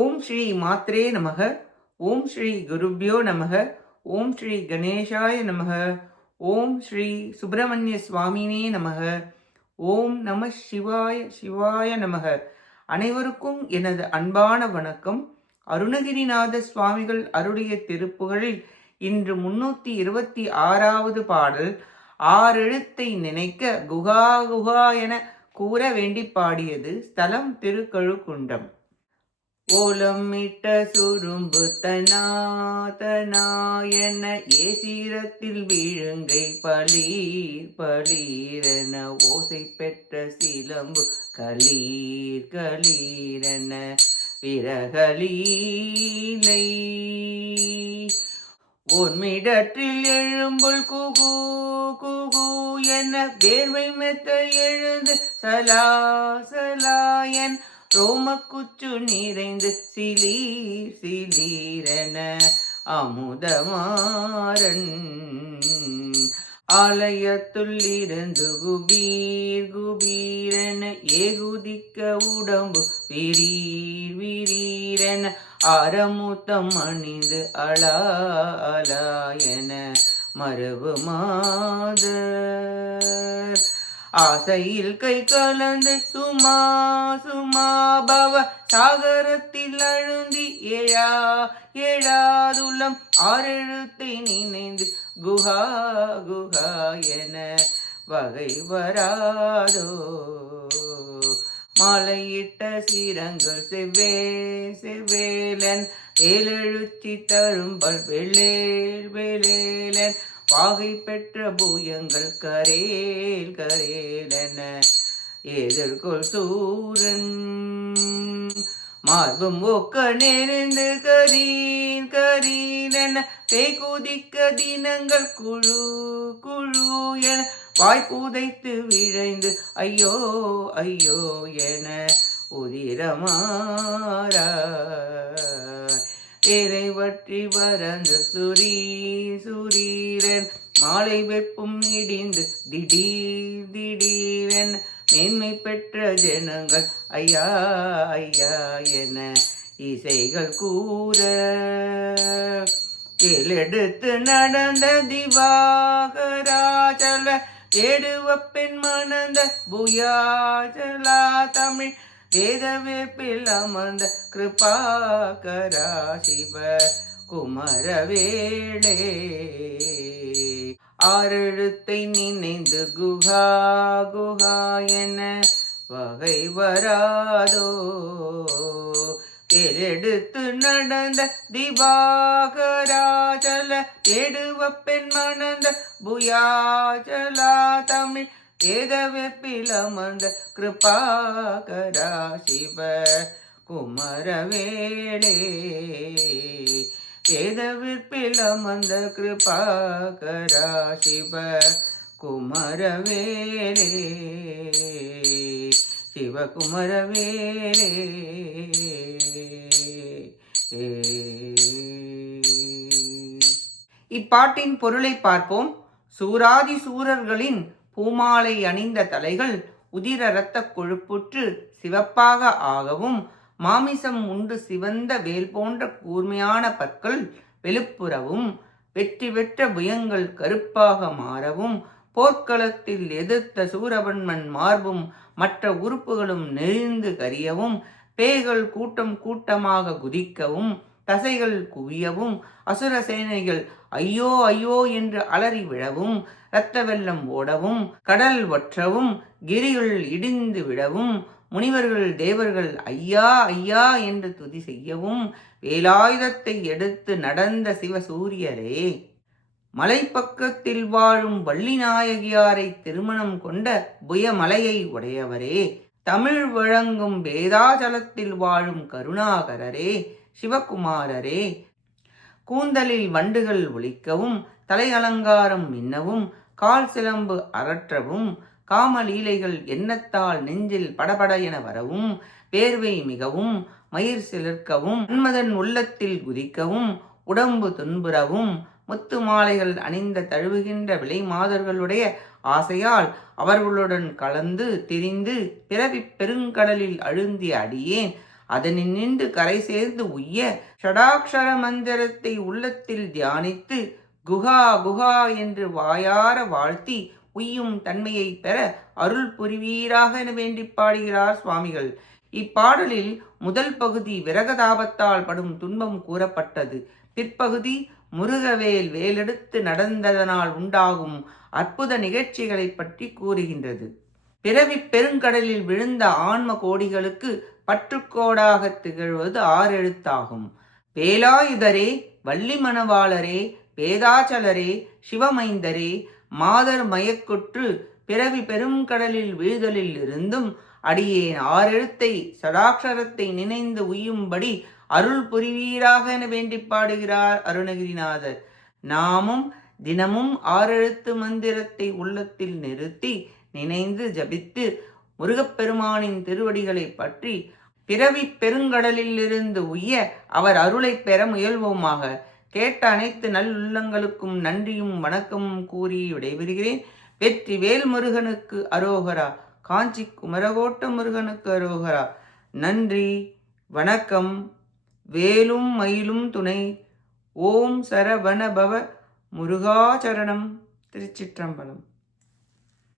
ஓம் ஸ்ரீ மாத்ரே நமக. ஓம் ஸ்ரீ குருப்யோ நமக. ஓம் ஸ்ரீ கணேஷாய நமக. ஓம் ஸ்ரீ சுப்பிரமணிய சுவாமினே நமக. ஓம் நம சிவாய சிவாய நமக. அனைவருக்கும் எனது அன்பான வணக்கம். அருணகிரிநாத சுவாமிகள் அருளிய திருப்புகழில் இன்று 326வது பாடல். ஆறெழுத்தை நினைக்க குகா குகா என கூற வேண்டி பாடியது. ஸ்தலம் திருக்கழுக்குன்றம். ஓலமிட்ட சுரும்பு தனா தனா என ஏசிரத்தில் விழுங்கை பளீர் பளீரென ஓசை பெற்ற சிலம்பு களீர் களீரென விரகலீலை ஓர்மிடற்றில் எழும்புல் குகு குகு என வேர்வை மெத்த எழுந்து சலா சலா என் ரோமக்குச்சு நிறைந்து சிலீர் சிலீரென அமுதமாறன் ஆலயத்துள் இருந்து குபீர் குபீரென ஏகுதிக்க உடம்பு விரீர் விரீரென ஆரமுத்தம் அணிந்து அலா அலா என மரபு மாதர் ஆசையில் கை கலந்து சுமா சுமா பவ சாகரத்தில் அழுந்தி ஏழா ஏழாதுள்ளம் ஆறெழுத்தை நினைந்து குஹா குஹா என வகை வராதோ மாலையிட்ட சீரங்கள் செவ்வே செவ்வேலன் ஏழெழுச்சி தரும்பல் வெள்ளேல் வெள்ளேலன் பாகை பெற்ற பூயங்கள் கரேல் கரேலென எதிர்கொள் சூரன் மார்பும் ஒக்க நெறிந்து கரீன் கரீலென பேகுதிக்க தினங்கள் குழு குழு என வாய்ப்புதைத்து விழைந்து ஐயோ ஐயோ என உதிரமாறா ஏரை வற்றி வரந்து சுரீர் சுரீரன் மாலை வெப்பும் இடிந்து திடீர் திடீரென் மேன்மை பெற்ற ஜனங்கள் ஐயா ஐயா என இசைகள் கூற கேளெடுத்து நடந்த திவாகராஜல தேடுவ பெண் மணந்த புயாஜலா தமிழ் வேதவேற்பில் அமர்ந்த கிருபாகரா சிவ குமரவேளே ஆறெழுத்தை நினைந்து குஹா குஹா என வகை வராதோ தேரெடுத்து நடந்த திவாகராஜல தேடுவ பெண் மணந்த புயாஜலா தமிழ் ஏதவெப்பில் அமர்ந்த கிருபாகரா சிவ குமரவேளே ஏதவிற்பில் அமர்ந்த கிருபாகரா சிவ குமரவேளே சிவகுமரவேளே. இப்பாட்டின் பொருளை பார்ப்போம். சூராதி சூரர்களின் பூமாலை அணிந்த தலைகள் உதிர இரத்த கொழுப்புற்று சிவப்பாக ஆகவும், மாமிசம் உண்டு சிவந்த வேல் போன்ற கூர்மையான பற்கள் வெளுப்புறவும், வெற்றி பெற்ற புயங்கள் கருப்பாக மாறவும், போர்க்களத்தில் எதிர்த்த சூரபன்மன் மார்பும் மற்ற உறுப்புகளும் நெறிந்து கரியவும், பேய்கள் கூட்டம் கூட்டமாக குதிக்கவும், தசைகள் குவியவும், அசுர சேனைகள் ஐயோ ஐயோ என்று அலறி விழவும், இரத்த வெள்ளம் ஓடவும், கடல் வற்றவும், கிரிகள் இடிந்து விடவும், முனிவர்கள் தேவர்கள் ஐயா ஐயா என்று துதி செய்யவும், வேலாயுதத்தை எடுத்து நடந்த சிவசூரியரே, மலைப்பக்கத்தில் வாழும் வள்ளி நாயகியாரை திருமணம் கொண்ட புயமலையை உடையவரே, தமிழ் வழங்கும் வேதாச்சலத்தில் வாழும் கருணாகரரே, சிவகுமாரரே, கூந்தலில் வண்டுகள் ஒலிக்கவும், தலை அலங்காரம் மின்னவும், கால் சிலம்பு அரற்றவும், காமலீலைகள் எண்ணத்தால் நெஞ்சில் படபட என வரவும், வேர்வை மிகவும், மயிர் சிலிர்க்கவும், மன்மதன் உள்ளத்தில் குதிக்கவும், உடம்பு துன்புறவும், முத்து மாலைகள் அணிந்த தழுவுகின்ற விலை மாதர்களுடைய ஆசையால் அவர்களுடன் கலந்து திரிந்து பிறவி பெருங்கடலில் அழுந்திய அடியேன் அதனின்று கரை சேர்ந்து உய்ய ஷடாக்ஷர மந்திரத்தை உள்ளத்தில் தியானித்து குஹா குஹா என்று வாயார வாழ்த்தி உய்யும் தன்மையை பெற அருள் புரிவீராக என வேண்டி பாடுகிறார் சுவாமிகள். இப்பாடலில் முதல் பகுதி விரகதாபத்தால் படும் துன்பம் கூறப்பட்டது. பிற்பகுதி முருகவேல் வேலெடுத்து நடந்ததனால் உண்டாகும் அற்புத நிகழ்ச்சிகளை பற்றி கூறுகின்றது. பிறவி பெருங்கடலில் விழுந்த ஆன்ம கோடிகளுக்கு பற்றுக்கோடாக திகழ்வது ஆறெழுத்தாகும். வேலாயுதரே, வள்ளி மணவாளரே, வேதாச்சலரே, சிவமைந்தரே, மாதர் மயக்குற்று பிறவி பெருங்கடலில் வீழ்தலில் இருந்தும் அடியேன் ஆறெழுத்தை சடாட்சரத்தை நினைந்து உய்யும்படி அருள் புரிவீராக என வேண்டி பாடுகிறார் அருணகிரிநாதர். நாமும் தினமும் ஆறெழுத்து மந்திரத்தை உள்ளத்தில் நிறுத்தி நினைந்து ஜபித்து முருகப்பெருமானின் திருவடிகளை பற்றி பிறவி பெருங்கடலில் இருந்து உய்ய அவர் அருளை பெற முயல்வோமாக. கேட்ட அனைத்து நல்லுள்ளங்களுக்கும் நன்றியும் வணக்கமும் கூறி விடைபெறுகிறேன். வெற்றி வேல் முருகனுக்கு அரோகரா. காஞ்சி குமரகோட்ட முருகனுக்கு அரோகரா. நன்றி, வணக்கம். வேலும் மயிலும் துணை. ஓம் சரவணபவ முருகாச்சரணம். திருச்சிற்றம்பலம்.